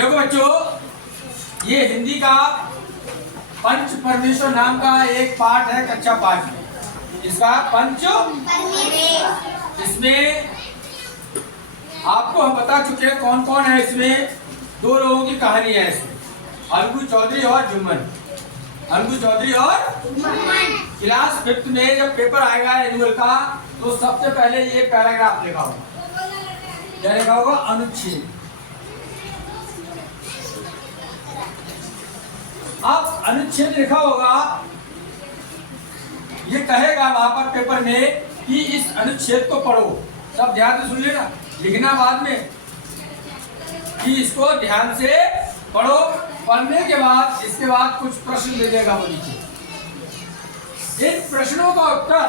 देखो बच्चों, ये हिंदी का पंच परमेश्वर नाम का एक पाठ है कक्षा 5 में। इसका पंच इसमें आपको हम बता चुके हैं कौन कौन है। इसमें दो लोगों की कहानी है इसमें, अलगू चौधरी और जुम्मन। अलगू चौधरी और क्लास 5th में जब पेपर आएगा एनुअल का, तो सबसे पहले ये पैराग्राफ लिखा होगा। क्या लिखा होगा? अनुच्छेद। अब अनुच्छेद लिखा होगा, ये कहेगा वहां पर पेपर में कि इस अनुच्छेद को पढ़ो। सब ध्यान से सुन लेना, लिखना बाद में कि इसको ध्यान से पढ़ो। पढ़ने के बाद इसके बाद कुछ प्रश्न दे देगा वो नीचे। इन प्रश्नों का उत्तर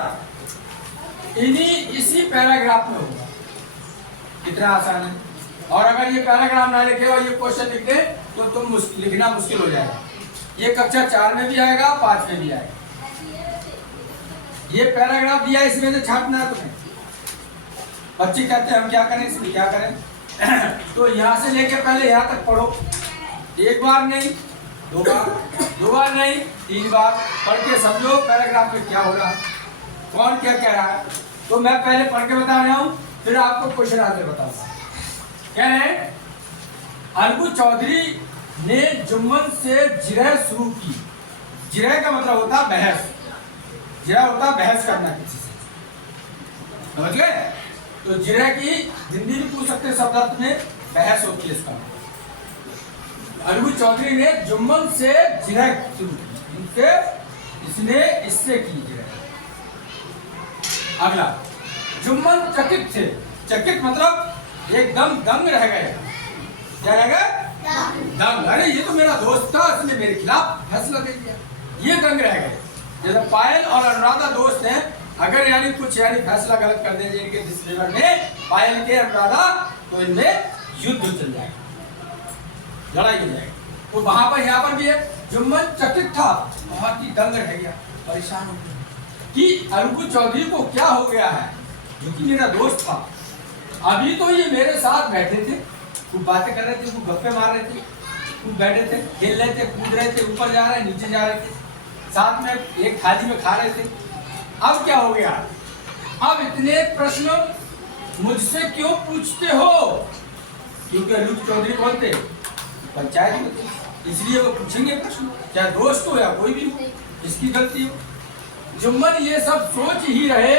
इसी पैराग्राफ में होगा। कितना आसान है। और अगर ये पैराग्राफ ना लिखे और ये क्वेश्चन लिख दे तो तुम लिखना मुश्किल हो जाएगा। ये कक्षा 4 में भी आएगा, 5 में भी आएगा। ये पैराग्राफ दिया, इसमें से छापना है तुम्हें। बच्चे कहते हैं हम क्या करें, इसमें क्या करें तो यहाँ से लेके पहले यहाँ तक पढ़ो। एक बार नहीं, दो बार नहीं, 3 बार पढ़ के समझो पैराग्राफ में क्या हो रहा है, कौन क्या कह रहा है। तो मैं पहले पढ़ के बता रहा हूँ, फिर आपको क्वेश्चन आंसर बताऊंगा। क्या है? अलगू चौधरी ने जुम्मन से जिरह शुरू की। जिरह का मतलब होता है बहस। जिरह होता है बहस करना किसी से, समझ गए? तो जिरह की हिंदी भी पूछ सकते शब्दार्थ में, बहस होती है इसका। अलगू चौधरी ने जुम्मन से जिरह शुरू की, इसने इससे की जिरह। अगला, जुम्मन चकित थे। चकित मतलब एकदम दंग रह गए। क्या रह गए? दंग। अरे ये तो मेरा दोस्त था, इसने मेरे खिलाफ फैसला दे दिया। ये दंग रह गए। जैसे पायल और अनुराधा दोस्त हैं, अगर यानी कुछ फैसला गलत कर देंगे इनके डिस्क्लेमर में, पायल के अनुराधा, तो इनमें युद्ध चल जाएगा, लड़ाई हो जाएगी। तो वहां पर यहाँ पर भी है, जुम्मन चकित था, बहुत ही दंग रह गया, परेशान हो गया कि अलगू चौधरी को क्या हो गया है, जो कि मेरा दोस्त था। अभी तो ये मेरे साथ बैठे थे, खूब बातें कर रहे थे, खूब गप्पे मार रहे थे, खूब बैठे थे, खेल रहे थे, कूद रहे थे, ऊपर जा रहे, नीचे जा रहे थे, साथ में एक थाली में खा रहे थे। अब क्या हो गया? अब इतने प्रश्न मुझसे क्यों पूछते हो? क्योंकि अलगू चौधरी कौन थे? पंचायत में थे, इसलिए वो पूछेंगे प्रश्न, चाहे दोस्त हो या कोई भी हो, इसकी गलती हो। जुम्मन ये सब सोच ही रहे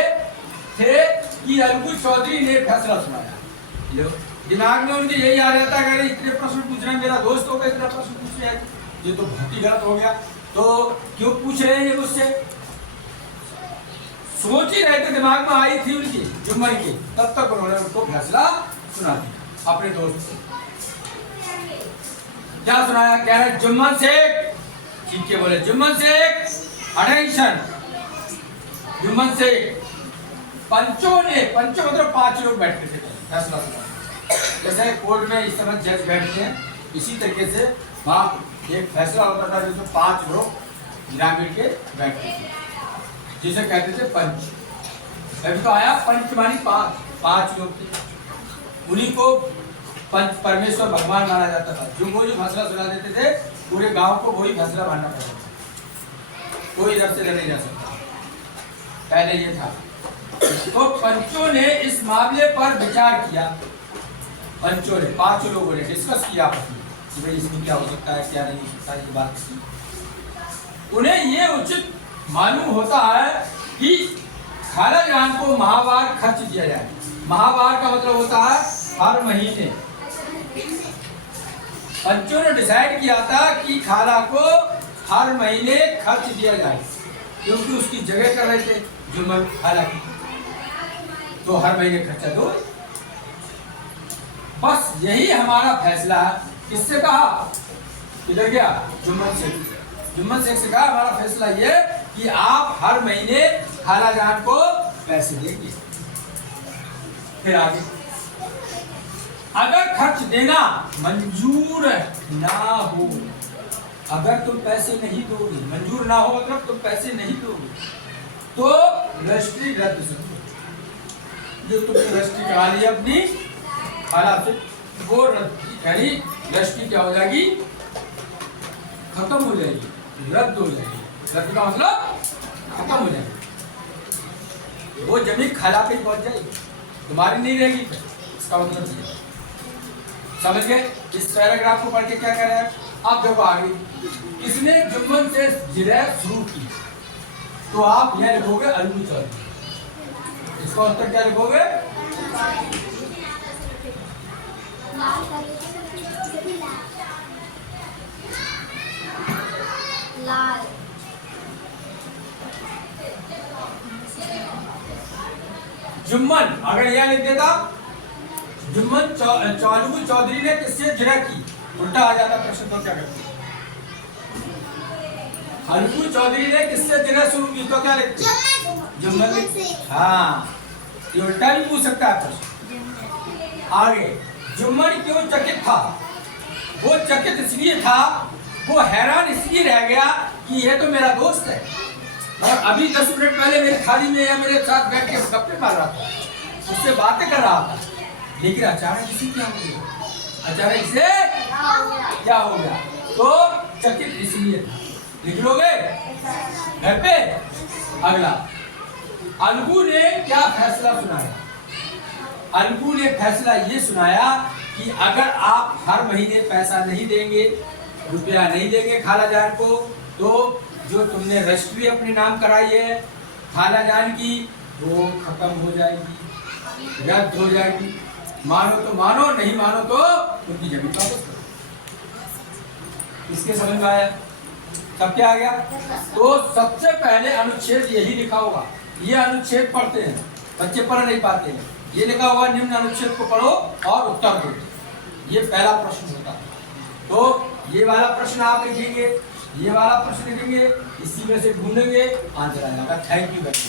थे कि अलगू चौधरी ने फैसला सुनाया। दिमाग में उनके यही आ रहा था कि इतने प्रश्न पूछ रहे हैं, मेरा दोस्त होगा, इतना प्रश्न पूछ रहे हैं, ये तो बहुत ही गलत हो गया। तो क्यों पूछ रहे हैं ये मुझसे? सोच ही रहे थे, दिमाग में आई थी उनकी, जुम्मन की, तब तक उन्होंने उनको फैसला सुना दिया अपने दोस्त से। क्या सुनाया? क्या है? जुम्मन शेख, ठीक है बोले, जुम्मन शेख अटेंशन। जुम्मन शेख, पंचों ने, पंचों मतलब 5 लोग बैठते थे फैसला सुना। जैसे कोर्ट में इस समय जज बैठते हैं, इसी तरीके से वहाँ एक फैसला होता था जिसमें 5 लोग मिल के बैठते थे, जिसे कहते थे पंच। अभी तो आया पंच मानी 5 लोग थे, उन्हीं को पंच परमेश्वर भगवान माना जाता था। जो वो जो फैसला सुना देते थे, पूरे गांव को वही फैसला मानना पड़ता था, कोई इधर से नहीं जा सकता। पहले ये था। तो पंचों ने इस मामले पर विचार किया। पंचों ने, 5 लोगों ने डिस्कस किया आपस में कि भाई इसमें क्या हो सकता है, क्या नहीं हो सकता, ये बात की। उन्हें ये उचित मालूम होता है कि खाला जान को माहवार खर्च दिया जाए। माहवार का मतलब होता है हर महीने। पंचों ने डिसाइड किया था कि खाला को हर महीने खर्च दिया जाए, क्योंकि उसकी जगह कर रहे थे जुम्मन खाला की, तो हर महीने खर्चा दो। बस यही हमारा फैसला है। किससे कहा? किधर गया? जुम्मन शेख। जुम्मन शेख से कहा हमारा फैसला ये कि आप हर महीने खाला जान को पैसे देंगे। फिर आगे, अगर खर्च देना मंजूर ना हो, अगर तुम पैसे नहीं दोगे, मंजूर ना हो मतलब तुम पैसे नहीं दोगे, तो रजिस्ट्री रद्द समझो। जो तुमने रजिस्ट्री करा ली अपनी खाला से, वो रद्द, यानी रजिस्ट्री क्या हो जाएगी, खत्म हो जाएगी, रद्द हो जाएगी। रद्द का मतलब खत्म हो जाएगी, वो जमीन खाला पे पहुंच जाएगी, तुम्हारी नहीं रहेगी। इसका मतलब ये समझ गए। इस पैराग्राफ को पढ़ के क्या कर रहा है। अब देखो आगे, इसने जुम्मन से जिरह शुरू की, तो आप यह लिखोगे अलगू चौधरी। इसका उत्तर क्या लिखोगे, लाल। जुम्मन, अगर यह लिख देता जुम्मन अलगू चौधरी ने किससे जिरह की, उल्टा आ जाता प्रश्न, तो क्या करते। अलगू चौधरी ने किससे जिरह शुरू की, तो क्या लिखते, जुम्मन से। हाँ, ये उल्टा भी पूछ सकता है प्रश्न। आगे, जुम्मन क्यों चकित था, वो चकित इसलिए था, वो हैरान इसलिए रह गया कि ये तो मेरा दोस्त है, और अभी 10 मिनट पहले मेरी थाली में या मेरे साथ बैठ के गप्पे मार रहा था, उससे बातें कर रहा था, लेकिन अचानक इसे क्या हो गया, अचानक इसे क्या हो गया, तो चकित इसलिए था। लिख लोगे घर पे। अगला, अलगू ने क्या फैसला सुनाया, अलगू ने फैसला ये सुनाया कि अगर आप हर महीने पैसा नहीं देंगे, रुपया नहीं देंगे खाला जान को, तो जो तुमने रजिस्ट्री अपने नाम कराई है खाला जान की, वो खत्म हो जाएगी, रद्द हो जाएगी। मानो तो मानो, नहीं मानो तो उनकी जमीन वापस करो। इसके समझ में आया, सब क्या आ गया। तो सबसे पहले अनुच्छेद यही लिखा होगा, ये अनुच्छेद पढ़ते हैं बच्चे, पढ़ नहीं पाते हैं। ये लिखा होगा निम्न अनुच्छेद को पढ़ो और उत्तर दो, ये पहला प्रश्न होता है। तो ये वाला प्रश्न आप लिखेंगे, ये वाला प्रश्न लिखेंगे, इसी में से ढूंढेंगे, आंसर आएगा। थैंक यू बच्चे।